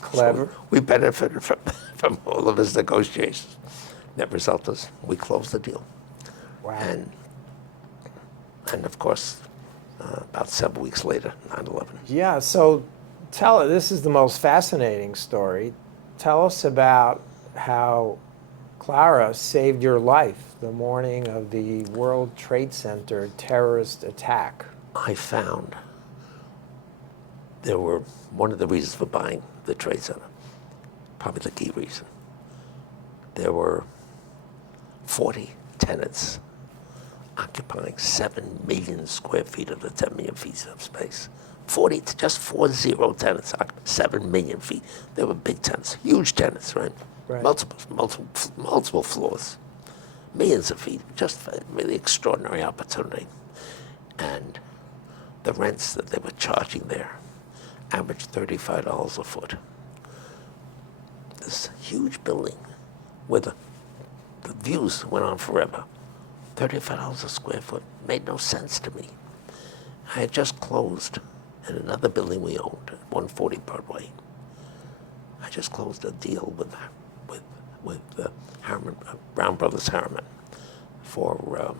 Clever. So we benefited from all of his negotiations. Net result is we closed the deal. Wow. And of course, about 7 weeks later, 9/11. Yeah, so this is the most fascinating story. Tell us about how Clara saved your life the morning of the World Trade Center terrorist attack. I found there were one of the reasons for buying the Trade Center, probably the key reason. There were 40 tenants occupying 7 million square feet of the 10 million feet of space. 40 tenants, 7 million feet. They were big tenants, huge tenants, right? Right. Multiple floors, millions of feet, just a really extraordinary opportunity. And the rents that they were charging there averaged $35 a foot. This huge building where the views went on forever. $35 a square foot made no sense to me. I had just closed in another building we owned at 140 Broadway. I just closed a deal with with Harriman, Brown Brothers Harriman for,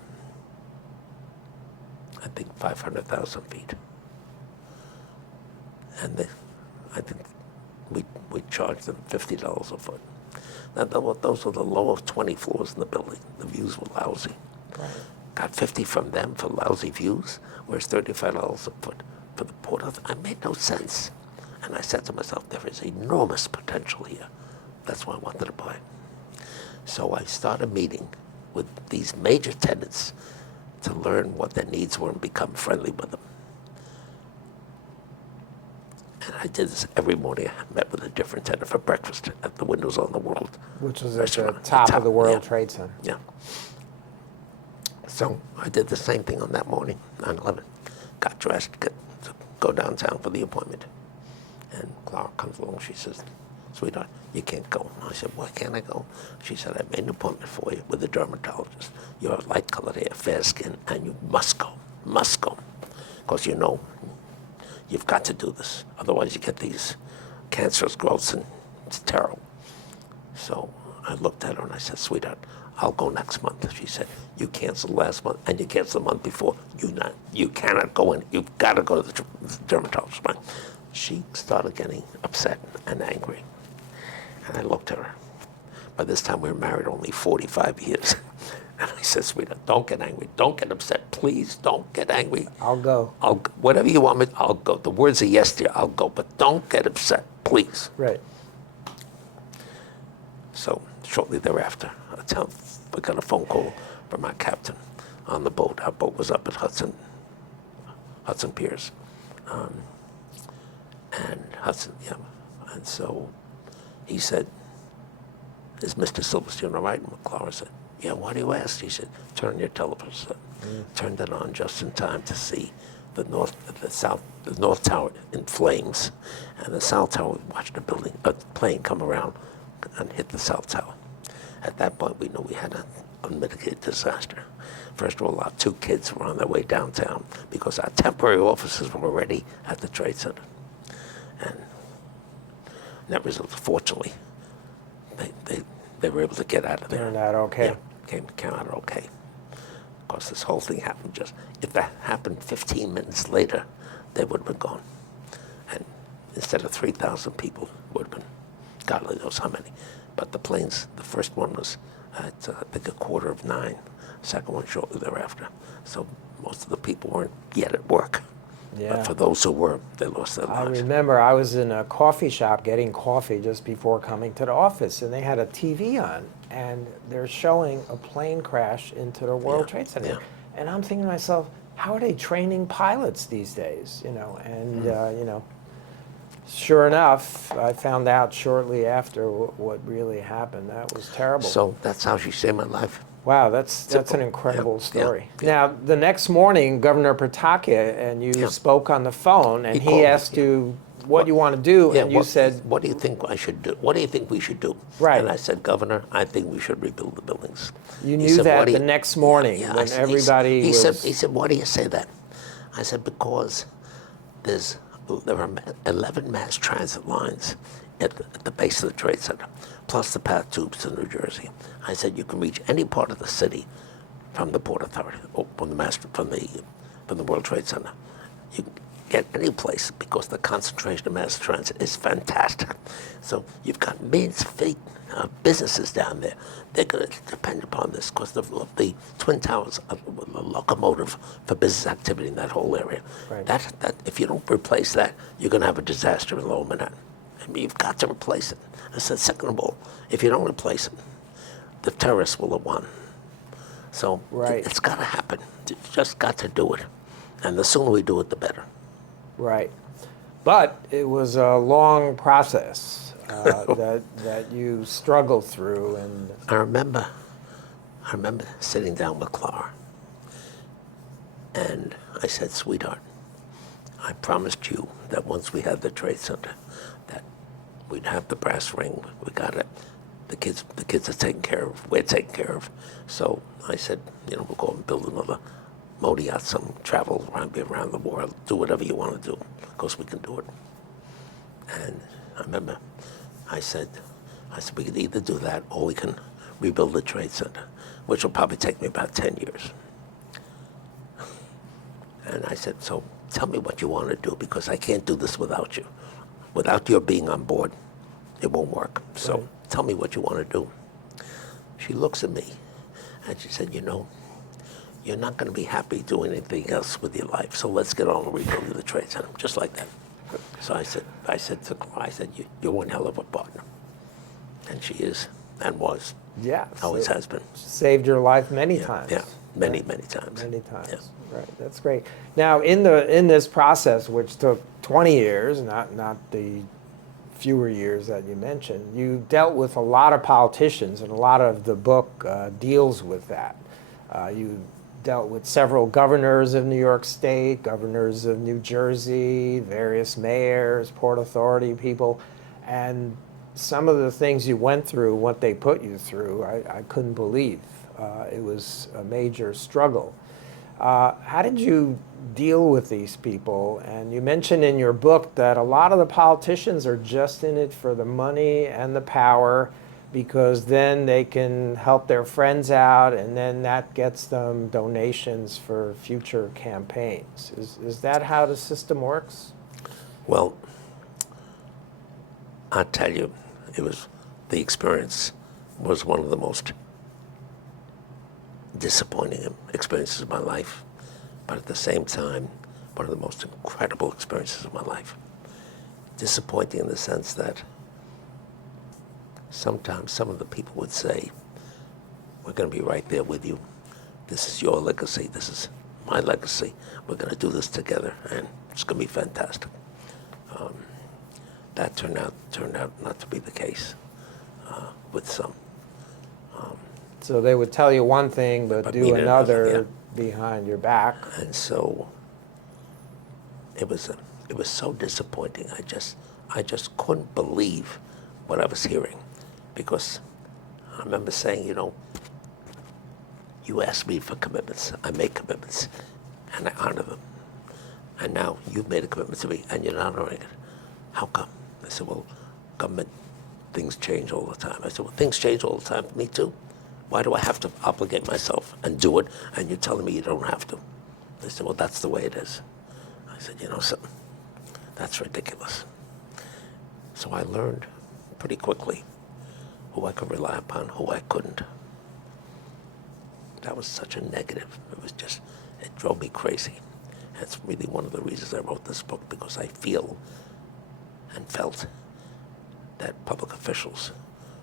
I think, 500,000 feet. And I think we charged them $50 a foot. Now, those were the lowest 20 floors in the building. The views were lousy. Right. Got 50 from them for lousy views, whereas $35 a foot for the Port of. It made no sense. And I said to myself, there is enormous potential here. That's why I wanted to buy it. So I started meeting with these major tenants to learn what their needs were and become friendly with them. And I did this every morning. I met with a different tenant for breakfast at the Windows on the World Which was at the restaurant. top of the World Yeah. Trade Center. Yeah. So I did the same thing on that morning, 9/11. Got dressed to go downtown for the appointment. And Clara comes along, she says, sweetheart, you can't go. I said, why can't I go? She said, I made an appointment for you with a dermatologist. You have light-colored hair, fair skin, and you must go, must go. Because you know, you've got to do this. Otherwise you get these cancerous growths and it's terrible. So I looked at her and I said, sweetheart, I'll go next month. She said, you canceled last month and you canceled the month before. You cannot go in. You've got to go to the dermatologist. She started getting upset and angry. And I looked at her. By this time we were married only 45 years. And I said, sweetheart, don't get angry. Don't get upset. Please don't get angry. I'll go. Whatever you want me, I'll go. The words are yes, dear, I'll go. But don't get upset, please. Right. So shortly thereafter, we got a phone call from our captain on the boat. Our boat was up at Hudson Piers. And so he said, is Mr. Silverstein all right? And Clara said, yeah, why do you ask? He said, turn your television on. Turned it on just in time to see the North Tower in flames. And the South Tower, we watched a plane come around and hit the South Tower. At that point, we knew we had an unmitigated disaster. First of all, our 2 kids were on their way downtown because our temporary offices were already at the Trade Center. And that resulted, fortunately, they were able to get out of there. Turned out okay. Yeah, came out okay. Of course, this whole thing happened if that happened 15 minutes later, they would have been gone. And instead of 3,000 people, would have been, God only knows how many. But the planes, the first one was at, I think, 9:15. Second one shortly thereafter. So most of the people weren't yet at work. Yeah. But for those who were, they lost their I lives. remember I was in a coffee shop getting coffee just before coming to the office, and they had a TV on, and they're showing a plane crash into the World Trade Center. Yeah. And I'm thinking to myself, how are they training pilots these days? And sure enough, I found out shortly after what really happened. That was terrible. So that's how she saved my life. Wow, that's an incredible story. Now, the next morning, Governor Pataki and you spoke on the phone, and he asked you what you want to do, and you said, what do you think I should do? What do you think we should do? Right. And I said, Governor, I think we should rebuild the buildings. You knew that the next morning when everybody he was... He said, why do you say that? I said, because there are 11 mass transit lines at the base of the Trade Center, plus the path tubes to New Jersey. I said, you can reach any part of the city from the Port Authority, or from the World Trade Center. You can get any place because the concentration of mass transit is fantastic. So you've got millions of businesses down there. They're going to depend upon this because the Twin Towers are the locomotive for business activity in that whole area. Right. That if you don't replace that, you're going to have a disaster in Lower Manhattan. I mean, you've got to replace it. I said, second of all, if you don't replace it, the terrorists will have won. So it's got to happen. You just got to do it. And the sooner we do it, the better. Right. But it was a long process that you struggled through. And I remember sitting down with Clara, and I said, sweetheart, I promised you that once we had the Trade Center, that we'd have the brass ring. We got it. The kids are taken care of. We're taken care of. So I said, we'll go and build another motor yacht, some travel around the world, do whatever you want to do, because we can do it. And I remember I said, I said, we could either do that or we can rebuild the Trade Center, which will probably take me about 10 years. And I said, so tell me what you want to do, because I can't do this without you. Without your being on board, it won't work. So Right. tell me what you want to do. She looks at me and she said, you're not going to be happy doing anything else with your life, so let's get on and rebuild the Trade Center, just like that. So I said to Clara, you're one hell of a partner. And she is, and was, Yeah. always so has been. saved your life many times. Yeah, many times. Many times. Yeah. Right. That's great. Now, in this process, which took 20 years, not the fewer years that you mentioned, you dealt with a lot of politicians, and a lot of the book deals with that. You dealt with several governors of New York State, governors of New Jersey, various mayors, Port Authority people, and some of the things you went through, what they put you through, I couldn't believe. It was a major struggle. How did you deal with these people? And you mentioned in your book that a lot of the politicians are just in it for the money and the power, because then they can help their friends out, and then that gets them donations for future campaigns. Is that how the system works? Well, I'll tell you, the experience was one of the most disappointing experiences of my life, but at the same time, one of the most incredible experiences of my life. Disappointing in the sense that sometimes some of the people would say, we're going to be right there with you. This is your legacy. This is my legacy. We're going to do this together, and it's going to be fantastic. That turned out not to be the case with some. So they would tell you one thing, but do mean another yeah. behind your back. And so it was so disappointing. I just couldn't believe what I was hearing, because I remember saying, you asked me for commitments. I make commitments, and I honor them. And now you've made a commitment to me, and you're not honoring it. How come? They said, well, government, things change all the time. I said, well, things change all the time for me too. Why do I have to obligate myself and do it, and you're telling me you don't have to? They said, well, that's the way it is. I said, something, that's ridiculous. So I learned pretty quickly who I could rely upon, who I couldn't. That was such a negative. It drove me crazy. That's really one of the reasons I wrote this book, because I feel and felt that public officials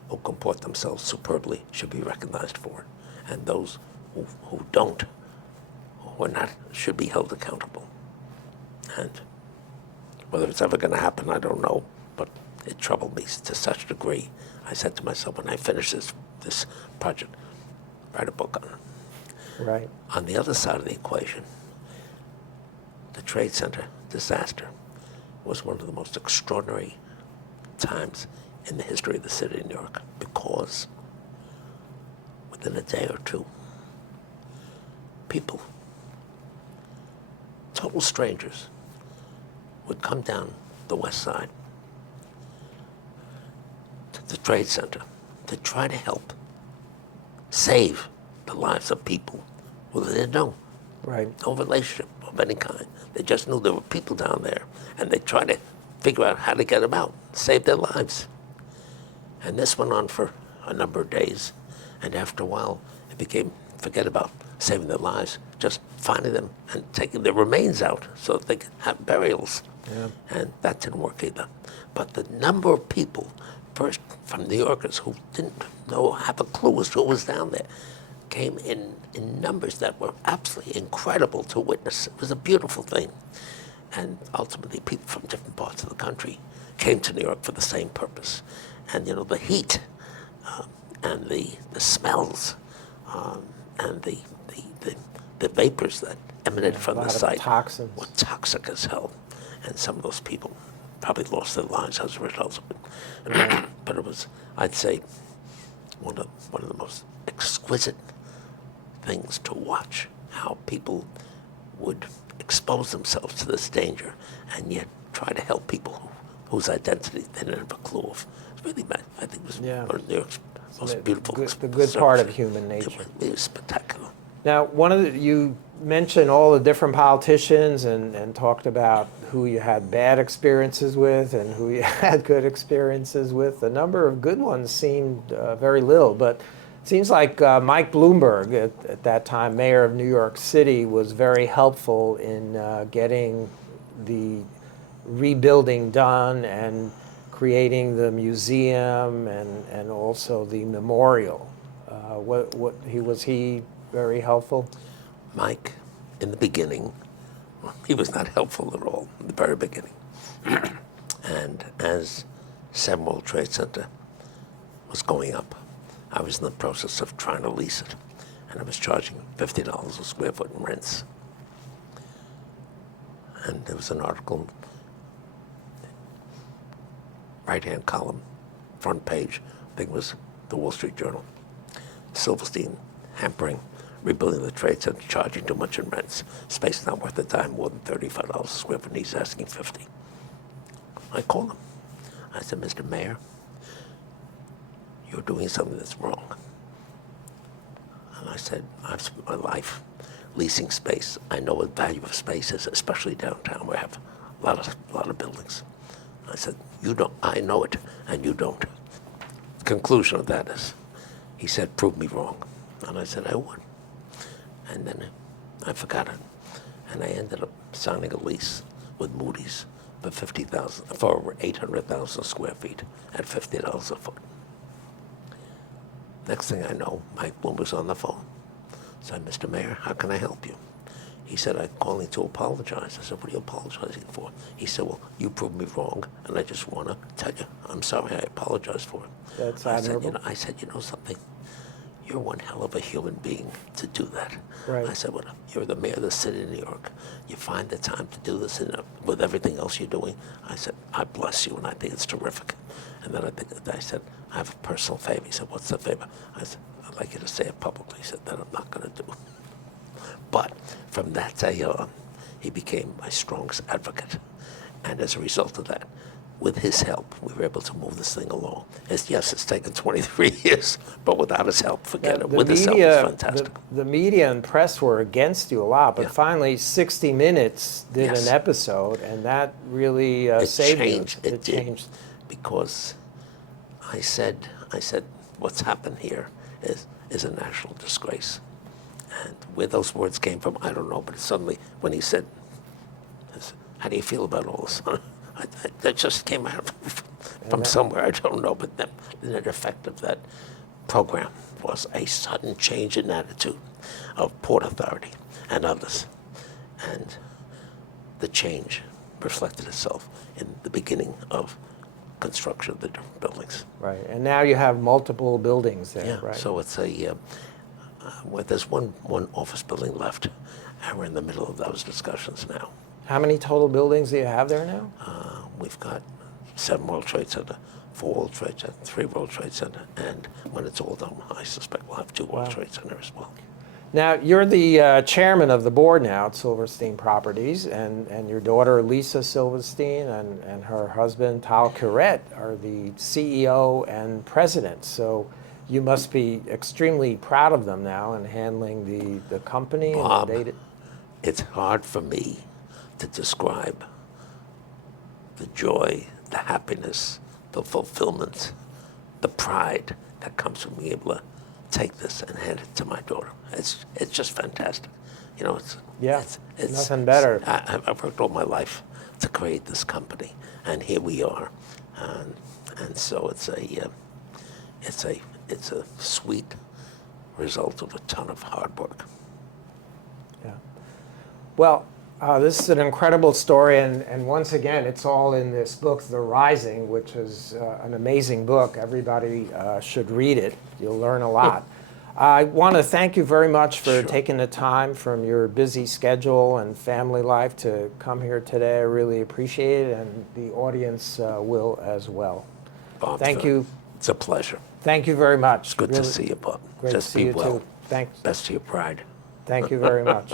who comport themselves superbly should be recognized for it, and those who don't, who are not, should be held accountable. And whether it's ever going to happen, I don't know, but it troubled me to such a degree. I said to myself, when I finish this project, write a book on it. Right. On the other side of the equation, the Trade Center disaster was one of the most extraordinary times in the history of the city of New York, because within a day or two, people, total strangers, would come down the West Side to the Trade Center to try to help save the lives of people who they didn't know. Right. No relationship of any kind. They just knew there were people down there, and they tried to figure out how to get them out, save their lives. And this went on for a number of days, and after a while, it became, forget about saving their lives, just finding them and taking their remains out so that they could have burials. Yeah. And that didn't work either. But the number of people, first from New Yorkers who didn't have a clue as to what was down there, came in numbers that were absolutely incredible to witness. It was a beautiful thing. And ultimately, people from different parts of the country came to New York for the same purpose. And the heat and the smells and the vapors that emanated from the site toxins. were toxic as hell. And some of those people probably lost their lives as a result of it. But it was, I'd say, one of the most exquisite things to watch, how people would expose themselves to this danger and yet try to help people whose identity they didn't have a clue of. It's really bad. I think it was Yeah. one of New York's most beautiful. The good part of human nature. It was spectacular. Now, you mentioned all the different politicians and talked about who you had bad experiences with and who you had good experiences with. The number of good ones seemed very little, but it seems like Mike Bloomberg, at that time mayor of New York City, was very helpful in getting the rebuilding done and creating the museum and also the memorial. Was he very helpful? Mike, in the beginning, he was not helpful at all in the very beginning. And as Seven World Trade Center was going up, I was in the process of trying to lease it, and I was charging $50 a square foot in rents. And there was an article, right-hand column, front page, I think it was the Wall Street Journal. Silverstein hampering rebuilding the trade center, charging too much in rents. Space not worth the time, more than $35 a square foot, and he's asking $50. I called him. I said, Mr. Mayor, you're doing something that's wrong. And I said, I've spent my life leasing space. I know what the value of space is, especially downtown where I have a lot of buildings. I said, you don't, I know it, and you don't. The conclusion of that is, he said, prove me wrong. And I said, I would. And then I forgot it. And I ended up signing a lease with Moody's for 800,000 square feet at $50 a foot. Next thing I know, Mike Bloom was on the phone. I said, Mr. Mayor, how can I help you? He said, I'm calling to apologize. I said, what are you apologizing for? He said, well, you proved me wrong, and I just want to tell you, I'm sorry, I apologize for it. That's admirable. I said, you know something? You're one hell of a human being to do that. Right. I said, well, you're the mayor of the city of New York. You find the time to do this with everything else you're doing. I said, I bless you, and I think it's terrific. And then I said, I have a personal favor. He said, what's the favor? I said, I'd like you to say it publicly. He said, that I'm not going to do. But from that day on, he became my strongest advocate. And as a result of that, with his help, we were able to move this thing along. Yes, it's taken 23 years, but without his help, forget it. With his help, it's fantastic. The media and press were against you a lot, but finally 60 Minutes did Yes. an episode, and that really saved you. It changed. Because I said, what's happened here is a national disgrace. And where those words came from, I don't know, but suddenly when he said, how do you feel about all this? That just came out from somewhere, I don't know, but the net effect of that program was a sudden change in attitude of Port Authority and others. And the change reflected itself in the beginning of construction of the different buildings. Right, and now you have multiple buildings there, Yeah, right? so it's there's one office building left, and we're in the middle of those discussions now. How many total buildings do you have there now? We've got 7 World Trade Center, 4 World Trade Center, 3 World Trade Center, and when it's all done, I suspect we'll have 2 World Trade Center as well. Now, you're the chairman of the board now at Silverstein Properties, and your daughter Lisa Silverstein and her husband Tal Curet are the CEO and president. So you must be extremely proud of them now in handling the company. Bob, and the data. It's hard for me to describe the joy, the happiness, the fulfillment, the pride that comes from being able to take this and hand it to my daughter. It's just fantastic. You know, it's nothing better. I've worked all my life to create this company, and here we are, and so it's a sweet result of a ton of hard work. Yeah. Well, this is an incredible story, and once again, it's all in this book, The Rising, which is an amazing book. Everybody should read it. You'll learn a lot. I want to thank you very much for taking the time from your busy schedule and family life to come here today. I really appreciate it, and the audience will as well. Bob, Thank you. It's a pleasure. Thank you very much. It's good to see you, Bob. Great Just to see be you well. too. Thanks. Best to your pride. Thank you very much.